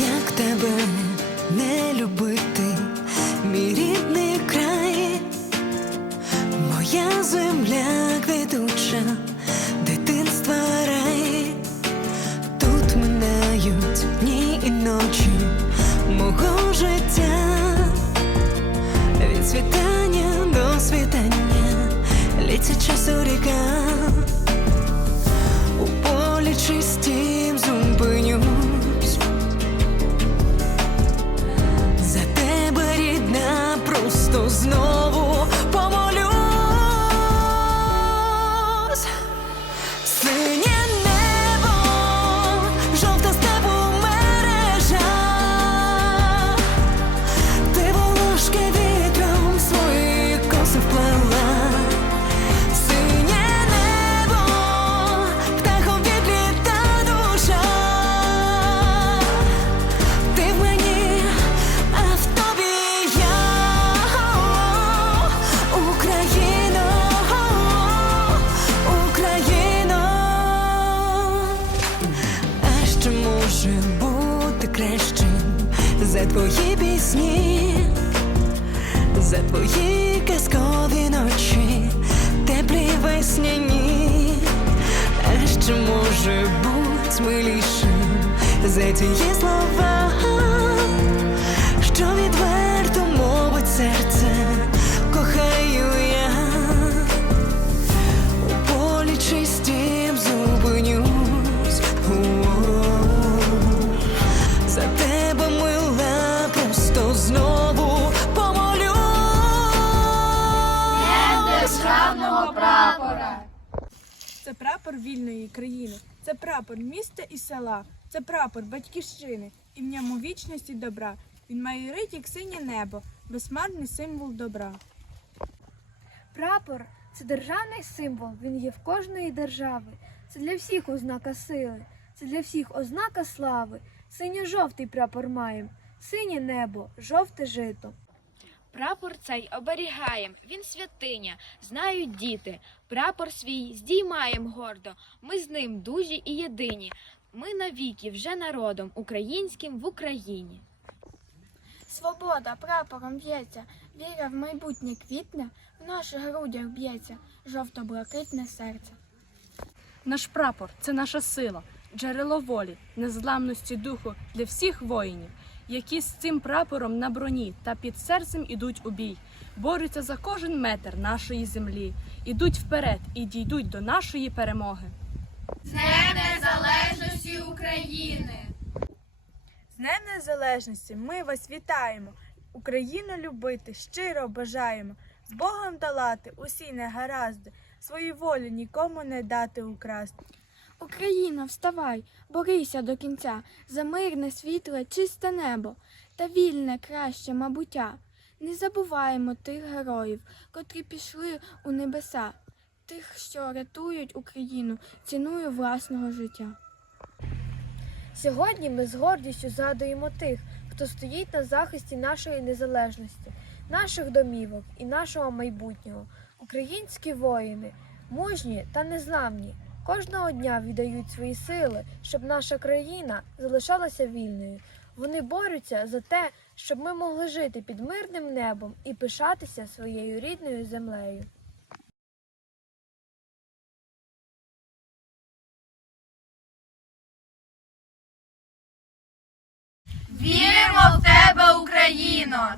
як тебе не любити, мій рідний край, моя земля квітуча, дитинства рай, тут минають дні і ночі мого життя, від світання кращим за твої пісні? За твої казкові ночі, теплі весняні, а що може бути милішим за ті слова, прапор вільної країни, це прапор міста і села, це прапор батьківщини, і в ньому вічність і добра. Він має рить, як синє небо, безсмертний символ добра. Прапор це державний символ, він є в кожної держави. Це для всіх ознака сили, це для всіх ознака слави. Синьо-жовтий прапор маєм, синє небо, жовте жито. Прапор цей оберігаєм, він святиня, знають діти. Прапор свій здіймаєм гордо. Ми з ним дужі і єдині. Ми навіки вже народом українським в Україні. Свобода прапором б'ється, віра в майбутнє квітне, в наших грудях б'ється жовто-блакитне серце. Наш прапор це наша сила, джерело волі, незламності духу для всіх воїнів, які з цим прапором на броні та під серцем ідуть у бій, борються за кожен метр нашої землі, ідуть вперед і дійдуть до нашої перемоги. З Днем Незалежності ми вас вітаємо. Україну любити щиро бажаємо. З Богом долати усі негаразди, свої волі нікому не дати украсти. Україна, вставай, борися до кінця за мирне, світле, чисте небо та вільне краще мабуття. Не забуваємо тих героїв, котрі пішли у небеса, тих, що рятують Україну ціною власного життя. Сьогодні ми з гордістю згадуємо тих, хто стоїть на захисті нашої незалежності, наших домівок і нашого майбутнього. Українські воїни, мужні та незламні, Кожного дня віддають свої сили, щоб наша країна залишалася вільною. Вони борються за те, щоб ми могли жити під мирним небом і пишатися своєю рідною землею. Віримо в тебе, Україно!